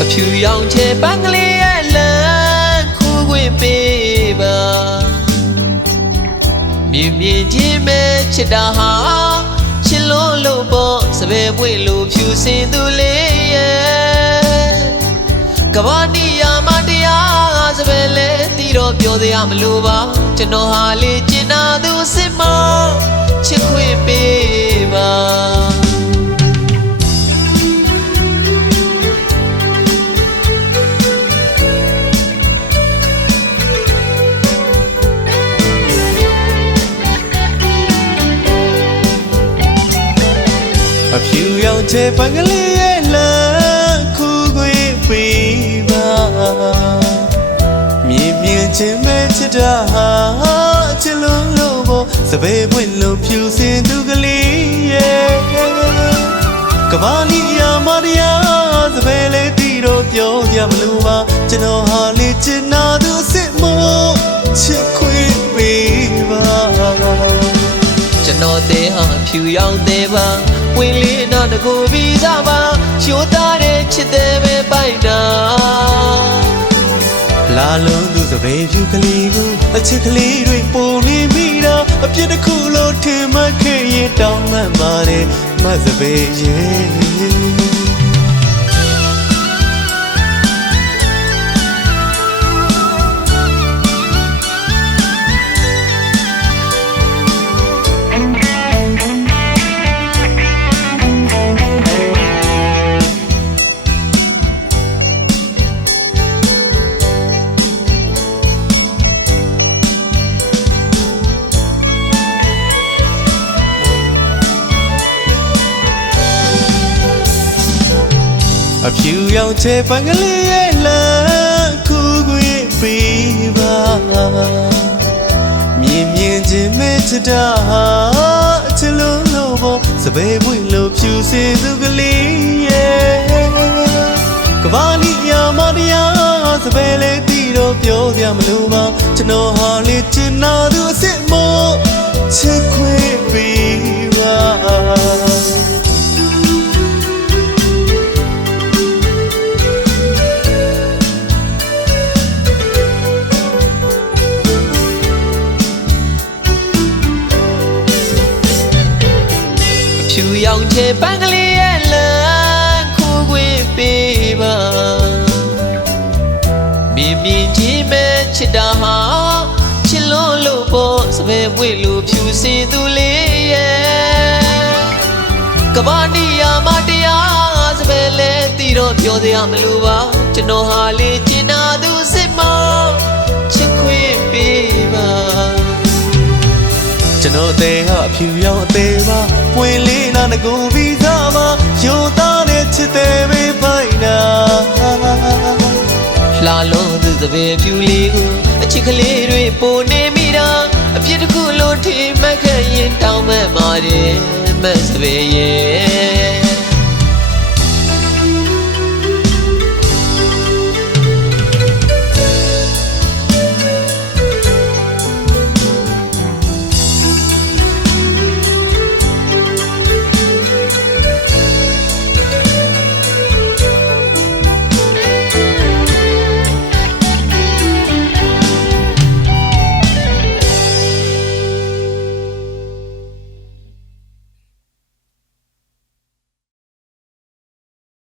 အဖြူရောင်ချေပန်းကလေးရဲ့လမ်းခိုးခွင့်ပေးပါမြင်မြင်ချင်းပဲချစ်တာဟာချစ်လို့ပေါ့စပယ်ပွင့်လို့ဖြူစင်သူလေးရဲ့ကဘာနီယာမတရားစပယ်လဲတီတော့ပြောစရာမလိုပါကျွန်တော်ဟာလေကျင်နာသူစစ်မချစ်ခွင့်ပေးပါအဖြူရောင်ချေပန်းကလေးရဲ့လမ်းခုခွေပေးပါမြင်မြင်ချင်းပဲချစ်တာဟာချစ်လို့ပေါ့စပယ်ပွင့်လို့ဖြူစင်သူကလေးရဲ့ကဘာလီယာမတရားစပယ်လေးတီတော့ပြောကြမလို့ပါကျွန်တော်ဟာလေချင်နာသူစစ်မို့ချစ်ခွေပေးပါကျွန်တော်တဲ့ဟာဖြူရောင်တဲ့ပါဝင်လေးတော့တကူပြီးစားပါရှိုးသားတဲ့ချစ်တဲ့ပဲပိုက်တာလာလုံးသူစပယ်ဖြူကလေးကိုအချစ်ကလေးတွေပုံနေမိတာအပြစ်တစ်ခုလို့ထင်မှခဲ့ရင်တောင်းမှန်ပါတယ်မစပယ်ရဲ့အဖြူရောင်ချေပန်းကလေးရဲ့လမ်းခုခွေပေးပါမြင်မြင်ချင်းမဲချစ်တာဟာချစ်လို့ပေါ့စပယ်ပွင့်လို့ဖြူစင်သူကလေးရဲ့ကဘာလီယာမတရားစပယ်လေးတီတော့ပြောစရာမလိုပါကျွန်တော်ဟာလေချင်နာသူအစ်စ်မို့ချစ်ခွေပေးပါဖြူရောင်ချေပန်းကလေးရဲ့လမ်းခိုးခွင့်ပေးပါမြင်မြင်ချင်းပဲချစ်တာဟာချစ်လို့ပေါ့စပယ်ပွင့်လို့ဖြူစင်သူလေးရဲ့ကဘာနီယာမတရားစပယ်လဲတီတော့ပြောစရာမလိုပါကျွန်တော်ဟာလေကျင်နာသူစစ်မချစ်ခွင့်ပေးပါကျွန်တော်တဲ့ဟာဖြူရောင်အသေးပါပွင့်လေးနာငကိုပြီးသားပါယုံသားနဲ့ချစ်တဲ့ပဲပိုင်နာလှလုံးသူစပယ်ဖြူလေးကိုအချစ်ကလေးတွေပိုနေမိတာအပြစ်တစ်ခုလို့ထိမှတ်ခဲ့ရင်တောင်းမဲ့ပါတယ်မစပယ်ရဲ့